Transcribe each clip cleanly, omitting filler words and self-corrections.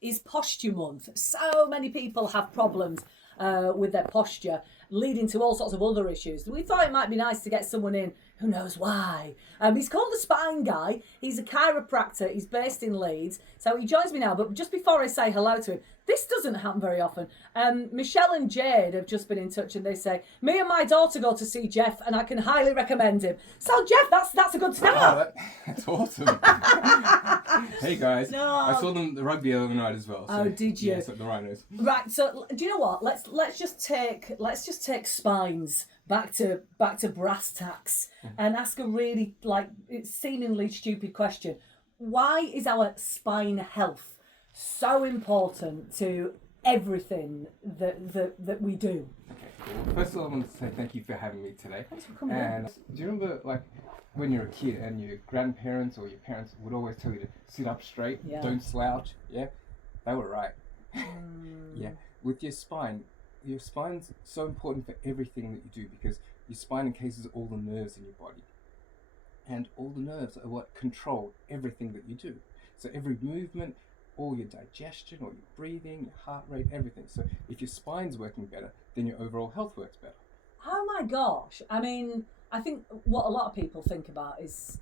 is Posture Month. So many people have problems with their posture, leading to all sorts of other issues. We thought it might be nice to get someone in who knows why. He's called the Spine Guy. He's a chiropractor. He's based in Leeds. So he joins me now. But just before I say hello to him, this doesn't happen very often. Michelle and Jade have just been in touch and they say, me and my daughter go to see Jeff and I can highly recommend him. So Jeff, that's a good start. Oh, that's awesome. Hey guys, no. I saw them the rugby the other night as well. So, oh, did you? Yes, at the Rhinos. Right. So do you know what? Let's just take spines back to brass tacks and ask a really seemingly stupid question. Why is our spine health so important to everything that we do? Okay, cool. First of all, I want to say thank you for having me today. Thanks for coming and in. Do you remember when you're a kid and your grandparents or your parents would always tell you to sit up straight, don't slouch? Yeah, they were right. Yeah, with your spine's so important for everything that you do because your spine encases all the nerves in your body. And all the nerves are what control everything that you do. So every movement, all your digestion, all your breathing, your heart rate, everything. So if your spine's working better, then your overall health works better. Oh my gosh. I mean, I think what a lot of people think about is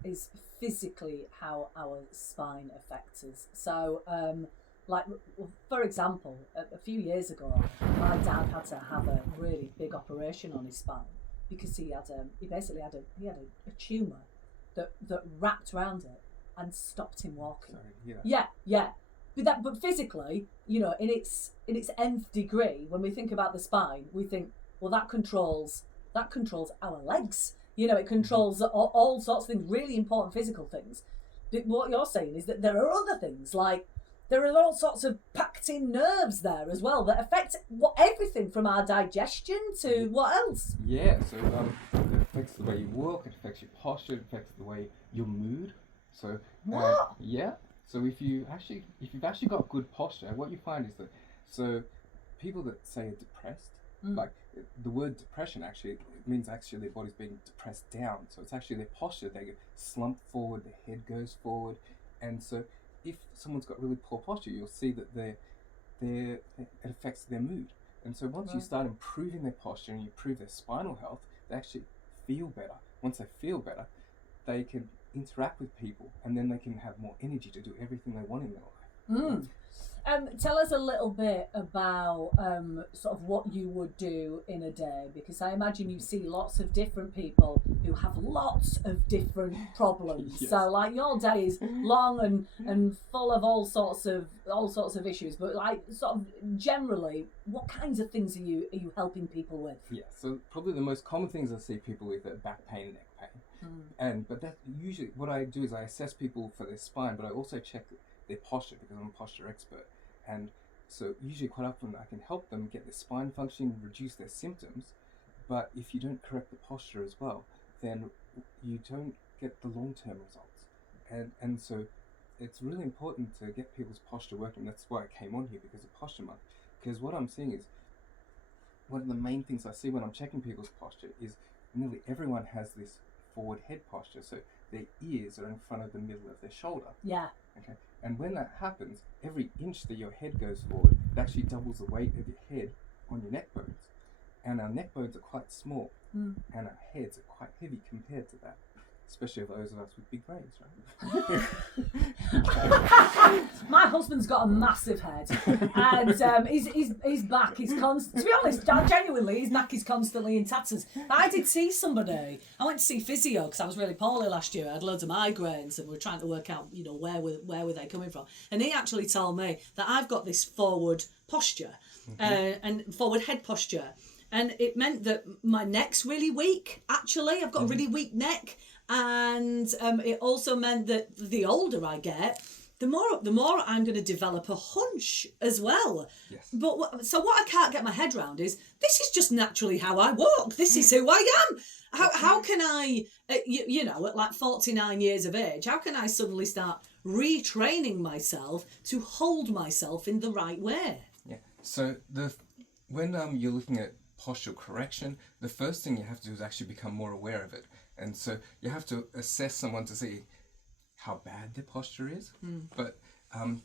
physically how our spine affects us. So, for example, a few years ago, my dad had to have a really big operation on his spine because he had a tumour that wrapped around it and stopped him walking. Sorry, Yeah. But physically, in its nth degree, when we think about the spine, we think, well, that controls our legs. It controls all sorts of things, really important physical things. But what you're saying is that there are other things, like there are all sorts of packed in nerves there as well that affect everything from our digestion to what else? Yeah, so it affects the way you walk, it affects your posture, it affects the way your mood. So so if you've actually got good posture, what you find is that people that say are depressed, like the word depression it means their body's being depressed down. So it's actually their posture, they get slumped forward, their head goes forward, and so if someone's got really poor posture, you'll see that it affects their mood. And so once you start improving their posture and you improve their spinal health, they actually feel better. Once they feel better, they can interact with people and then they can have more energy to do everything they want in their life. Tell us a little bit about sort of what you would do in a day, because I imagine you see lots of different people who have lots of different problems. Yes. So your day is long and full of all sorts of issues, but sort of generally, what kinds of things are you helping people with? Yeah, so probably the most common things I see people with are back pain and neck pain. But that usually what I do is I assess people for their spine, but I also check their posture because I'm a posture expert. And so usually quite often I can help them get their spine functioning, reduce their symptoms. But if you don't correct the posture as well, then you don't get the long-term results. And so it's really important to get people's posture working. That's why I came on here, because of Posture Month. Because what I'm seeing is, one of the main things I see when I'm checking people's posture is nearly everyone has this forward head posture. So their ears are in front of the middle of their shoulder. Yeah. Okay. And when that happens, every inch that your head goes forward, it actually doubles the weight of your head on your neck bones. And our neck bones are quite small, and our heads are quite heavy compared to that. Especially those of us with big brains, right? My husband's got a massive head, and his back is to be honest, genuinely, his back is constantly in tatters. I did see somebody. I went to see physio because I was really poorly last year. I had loads of migraines, and we were trying to work out, where were they coming from. And he actually told me that I've got this forward posture, and forward head posture, and it meant that my neck's really weak. Actually, I've got a really weak neck. And it also meant that the older I get, the more I'm going to develop a hunch as well. Yes. But so what I can't get my head around is this is just naturally how I walk. This is who I am. How can I, at 49 years of age, how can I suddenly start retraining myself to hold myself in the right way? Yeah. So when you're looking at postural correction, the first thing you have to do is actually become more aware of it. And so you have to assess someone to see how bad their posture is. But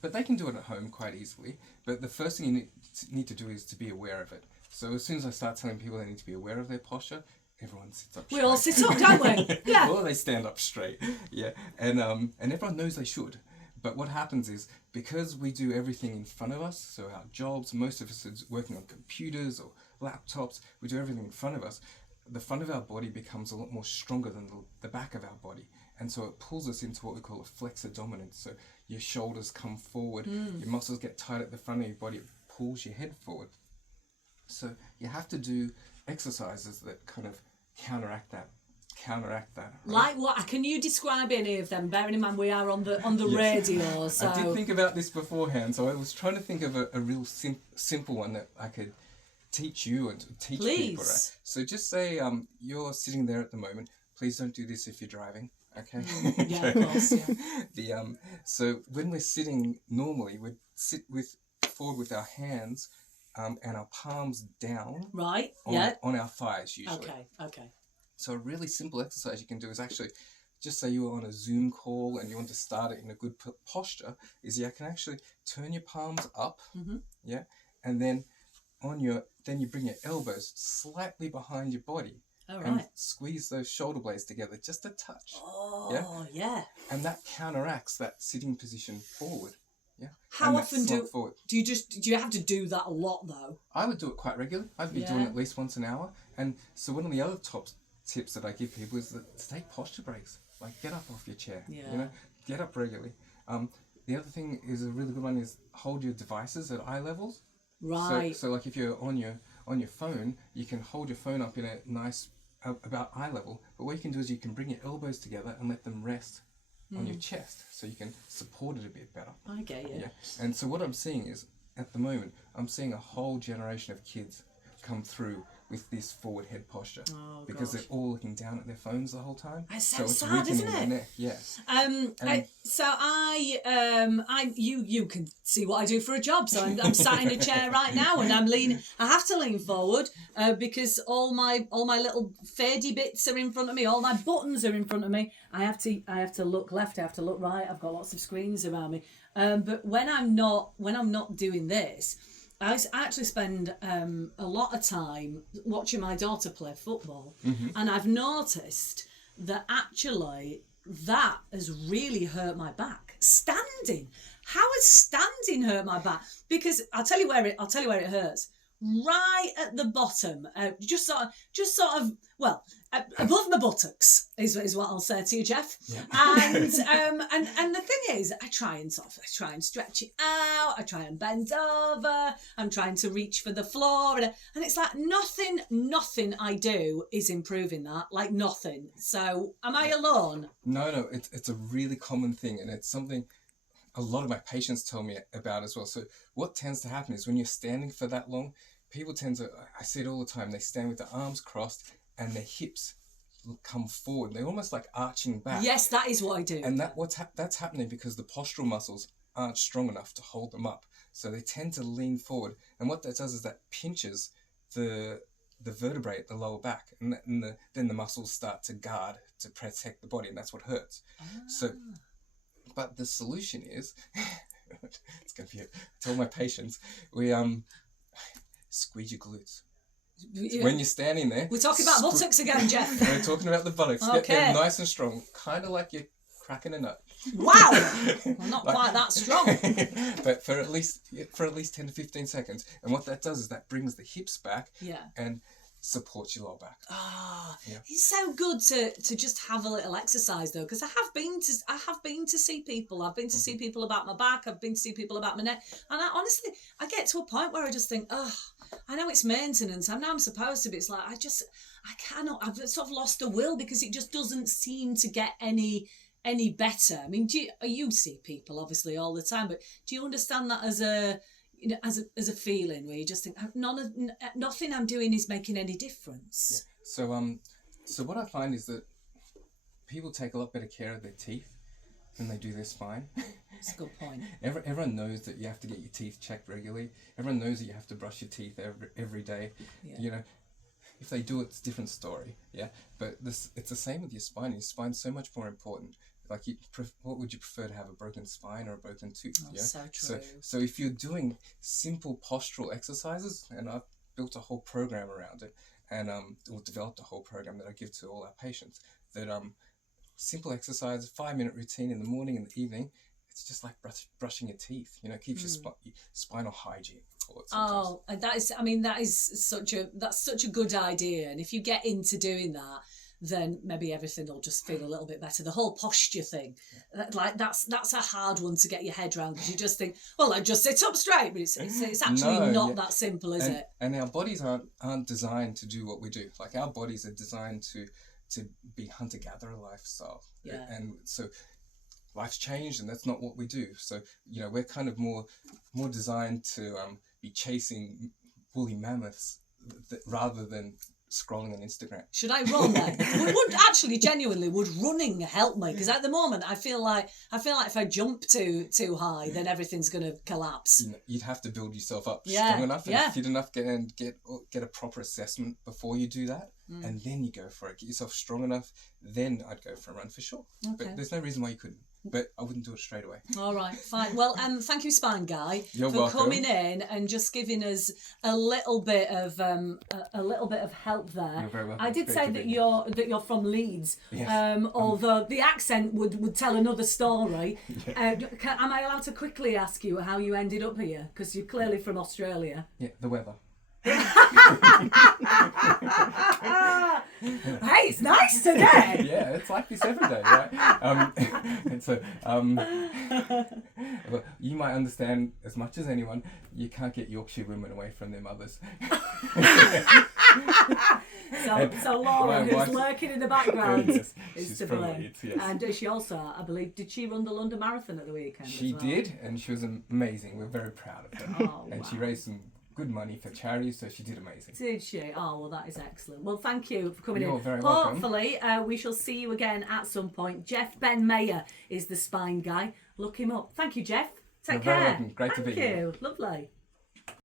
But they can do it at home quite easily. But the first thing you need to do is to be aware of it. So as soon as I start telling people they need to be aware of their posture, everyone sits up straight. We all sit up, don't we? Yeah. Or they stand up straight. Yeah. And everyone knows they should. But what happens is, because we do everything in front of us, so our jobs, most of us are working on computers or laptops, we do everything in front of us, the front of our body becomes a lot more stronger than the back of our body. And so it pulls us into what we call a flexor dominance. So your shoulders come forward, your muscles get tight at the front of your body, it pulls your head forward. So you have to do exercises that kind of counteract that. Right? Like what? Can you describe any of them? Bearing in mind we are on the Yes. radio. So I did think about this beforehand, so I was trying to think of a real simple one that I could teach you and teach people. Right? So just say you're sitting there at the moment. Please don't do this if you're driving. Okay. Yeah, of course. Yeah. So when we're sitting normally, we'd sit forward with our hands and our palms down. Right. On our thighs usually. Okay. So a really simple exercise you can do is actually, just say you were on a Zoom call and you want to start it in a good posture, is you can actually turn your palms up, and then then you bring your elbows slightly behind your body. And squeeze those shoulder blades together just a touch. Oh, yeah. And that counteracts that sitting position forward. Yeah. How often do you have to do that a lot though? I would do it quite regularly. I'd be doing it at least once an hour. And so one of the other top tips that I give people is to take posture breaks. Like, get up off your chair. Yeah. You know, get up regularly. The other thing is a really good one is hold your devices at eye levels. Right. So like if you're on your phone, you can hold your phone up in a nice about eye level, but what you can do is you can bring your elbows together and let them rest on your chest, so you can support it a bit better. I get you. Yeah. And so what I'm seeing is, at the moment, I'm seeing a whole generation of kids come through with this forward head posture because they're all looking down at their phones the whole time. It's so it's sad, isn't it? the neck. Yeah. You can see what I do for a job. So I'm sat in a chair right now, and I'm leaning. I have to lean forward because all my little fadey bits are in front of me. All my buttons are in front of me. I have to look left. I have to look right. I've got lots of screens around me. But when I'm not doing this, I actually spend a lot of time watching my daughter play football, and I've noticed that actually that has really hurt my back. Standing, how has standing hurt my back? Because I'll tell you where it hurts. Right at the bottom, just sort of above my buttocks is what I'll say to you, Jeff. Yeah. And the thing is, I try and stretch it out. I try and bend over. I'm trying to reach for the floor, and it's like nothing I do is improving that. Like nothing. So am I alone? No, it's a really common thing, and it's something a lot of my patients tell me about as well. So what tends to happen is when you're standing for that long, people tend to, I see it all the time, they stand with their arms crossed and their hips come forward. They're almost like arching back. Yes, that is what I do. And that's happening because the postural muscles aren't strong enough to hold them up. So they tend to lean forward. And what that does is that pinches the vertebrae at the lower back. And then the muscles start to guard to protect the body. And that's what hurts. So, but the solution is, it's going to be, I tell my patients, we squeeze your glutes. When you're standing there. We're talking about buttocks again, Jeff. We're talking about the buttocks. Okay. Get them nice and strong, kind of like you're cracking a nut. Wow! Well, not quite that strong. But for at least 10 to 15 seconds. And what that does is that brings the hips back and supports your lower back. It's so good to just have a little exercise though, because I have been to see people. I've been to see people about my back. I've been to see people about my neck, and I get to a point where I just think, I know it's maintenance. I know I'm supposed to, but it's like I cannot. I've sort of lost the will because it just doesn't seem to get any better. I mean, you see people obviously all the time, but do you understand that as a feeling where you just think nothing I'm doing is making any difference? Yeah. So what I find is that people take a lot better care of their teeth than they do their spine. That's a good point. Everyone knows that you have to get your teeth checked regularly. Everyone knows that you have to brush your teeth every day. Yeah. You know, if they do it, it's a different story. Yeah, but it's the same with your spine. Your spine's so much more important. like what would you prefer, to have a broken spine or a broken tooth? Oh, Yeah. so true. So if you're doing simple postural exercises, and I've built a whole program around it, and or developed a whole program that I give to all our patients, that simple exercise, 5-minute routine in the morning and the evening. It's just like brushing your teeth. You know, it keeps your spinal hygiene. Oh, and that's such a good idea. And if you get into doing that, then maybe everything will just feel a little bit better. The whole posture thing, like that's a hard one to get your head around, because you just think, well, I just sit up straight, but it's actually not that simple, is it? And our bodies aren't designed to do what we do. Like, our bodies are designed to be hunter-gatherer lifestyle. Yeah. And so life's changed, and that's not what we do. So, you know, we're kind of more designed to be chasing woolly mammoths rather than scrolling on Instagram. Should I run then? Would running help me? Because at the moment I feel like if I jump too high, then everything's going to collapse. You know, you'd have to build yourself up Yeah, strong enough and yeah. fit enough, get a proper assessment before you do that, and then you go for it. Get yourself strong enough, then I'd go for a run for sure. Okay. But there's no reason why you couldn't. But I wouldn't do it straight away. All right, fine. Well, thank you, Spine Guy, You're for welcome. coming in and just giving us a little bit of help there. You're very welcome. I It's did great say to that be you're from Leeds, Yes. although the accent would tell another story. Yeah. Am I allowed to quickly ask you how you ended up here? Because you're clearly from Australia. Yeah, the weather. Hey, it's nice today. Yeah, it's like this every day, right? And so, well, you might understand as much as anyone, you can't get Yorkshire women away from their mothers. So Laura, my who's wife's- lurking in the background, Yes, is she's to from blame. Leeds, yes. And she also, I believe, did she run the London Marathon at the weekend? She as well? did, and she was amazing. We're very proud of her. Oh, And she wow. raised some good money for charities, so she did amazing. Did she? Oh, well, that is excellent. Well, thank you for coming You're in. very welcome. Hopefully, we shall see you again at some point. BenMayor is the Spine Guy. Look him up. Thank you, Jeff. Take You're very care. welcome. Great to be here. Thank you. Lovely.